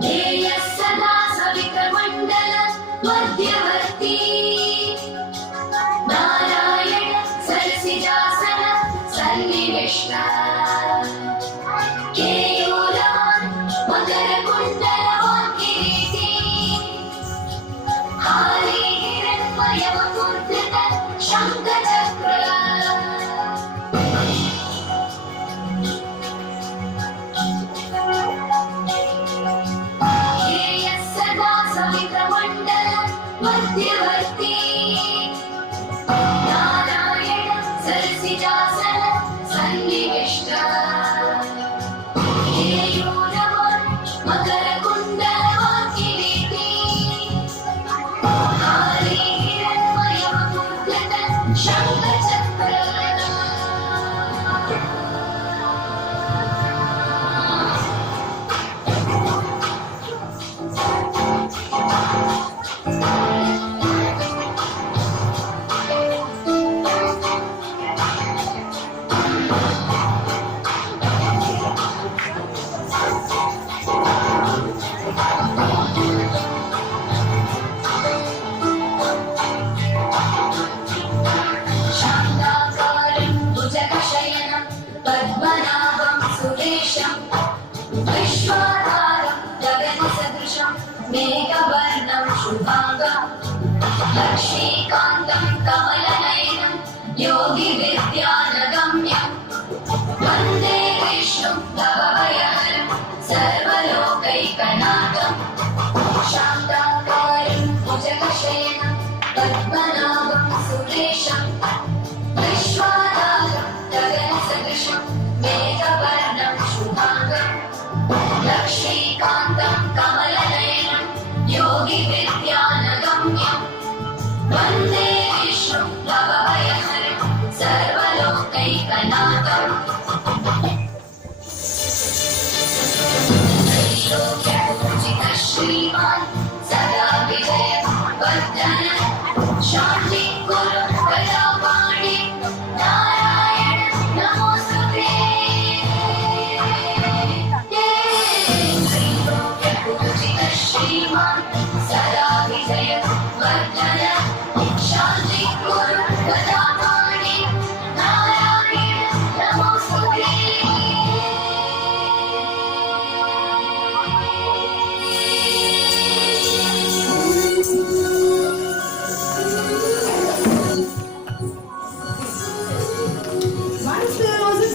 ध्येयः सदा सवितमण्डल मध्यवर्ती नारायण सरसिजासन सन्निविष्ट केयूरवान् मकरकुण्डलवान् किरीटी हारी हिरण्मयवपुर्धृत शङ्खचक्र मध्यवर्ती नारायण सरसिजासन सन्निविष्ट केयूरवान् मकरकुण्डलवान् किरीटी हारी हिरण्मयवपुर्धृत शङ्खचक्र पद्मनाभं सुरेशं विश्वाधारं गगनसदृशं मेघवर्णं शुभांगं लक्ष्मीकान्तं कमलनयनं योगिविद्यानगम्यं वन्दे विष्णुं भवभयहरं सर्वलोकैकनाथं शान्ताकारं भुजगशयनं पद्मनाभं सुरेशं विश्वाधारं गगनसदृशं मेघवर्णं शुभांगं लक्ष्मीकान्तं कमलनयनं योगिविद्यानगम्यं वन्दे विष्णुं भवभयहरं सर्वलोकैकनाथम्